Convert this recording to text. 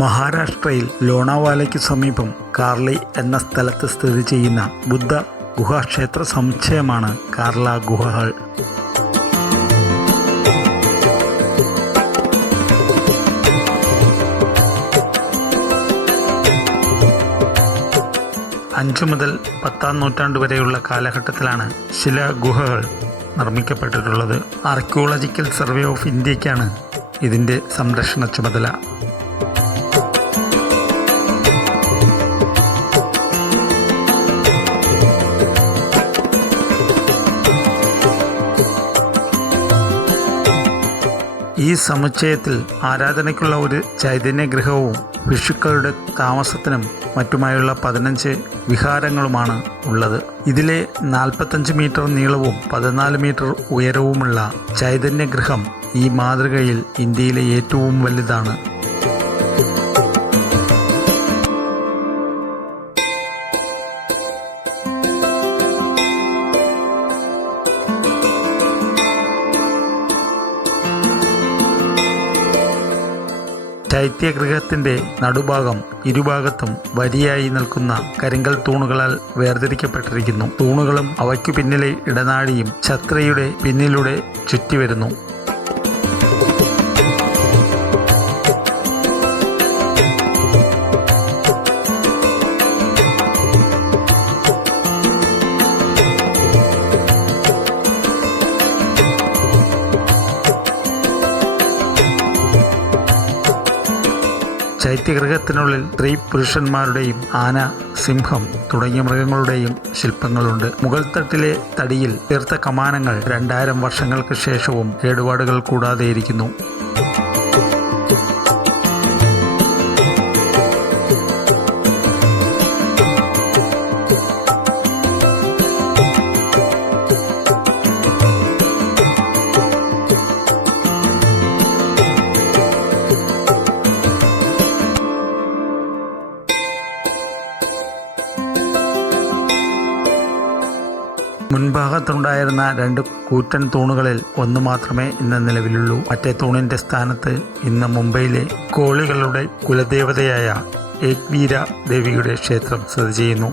മഹാരാഷ്ട്രയിൽ ലോണാവാലയ്ക്ക് സമീപം കാർലി എന്ന സ്ഥലത്ത് സ്ഥിതി ചെയ്യുന്ന ബുദ്ധ ഗുഹാക്ഷേത്ര സമുച്ചയമാണ് കാർല ഗുഹകൾ. അഞ്ച് മുതൽ 10-ാം നൂറ്റാണ്ട് വരെയുള്ള കാലഘട്ടത്തിലാണ് ശിലാഗുഹകൾ നിർമ്മിക്കപ്പെട്ടിട്ടുള്ളത്. ആർക്കിയോളജിക്കൽ സർവേ ഓഫ് ഇന്ത്യയ്ക്കാണ് ഇതിൻ്റെ സംരക്ഷണ ചുമതല. ഈ സമുച്ചയത്തിൽ ആരാധനയ്ക്കുള്ള ഒരു ചൈതന്യഗൃഹവും ഭിക്ഷുക്കളുടെ താമസത്തിനും മറ്റുമായുള്ള 15 വിഹാരങ്ങളുമാണ് ഉള്ളത്. ഇതിലെ 45 മീറ്റർ നീളവും 14 മീറ്റർ ഉയരവുമുള്ള ചൈതന്യഗൃഹം ഈ മാതൃകയിൽ ഇന്ത്യയിലെ ഏറ്റവും വലുതാണ്. ചൈത്യഗൃഹത്തിൻ്റെ നടുഭാഗം ഇരുഭാഗത്തും വരിയായി നിൽക്കുന്ന കരിങ്കൽ തൂണുകളാൽ വേർതിരിക്കപ്പെട്ടിരിക്കുന്നു. തൂണുകളും അവയ്ക്കു പിന്നിലെ ഇടനാഴിയും ഛത്രയുടെ പിന്നിലൂടെ ചുറ്റിവരുന്നു. ചൈത്യഗൃഹത്തിനുള്ളിൽ സ്ത്രീ പുരുഷന്മാരുടെയും ആന, സിംഹം തുടങ്ങിയ മൃഗങ്ങളുടെയും ശില്പങ്ങളുണ്ട്. മുകൾ തട്ടിലെ തടിയിൽ തീർത്ത കമാനങ്ങൾ 2000 വർഷങ്ങൾക്ക് ശേഷവും കേടുപാടുകൾ കൂടാതെയിരിക്കുന്നു. മുൻഭാഗത്തുണ്ടായിരുന്ന 2 കൂറ്റൻ തൂണുകളിൽ ഒന്ന് മാത്രമേ ഇന്ന് നിലവിലുള്ളൂ. മറ്റേ തൂണിൻ്റെ സ്ഥാനത്ത് ഇന്ന് മുംബൈയിലെ കോളികളുടെ കുലദേവതയായ ഏക്വീര ദേവിയുടെ ക്ഷേത്രം സ്ഥിതി ചെയ്യുന്നു.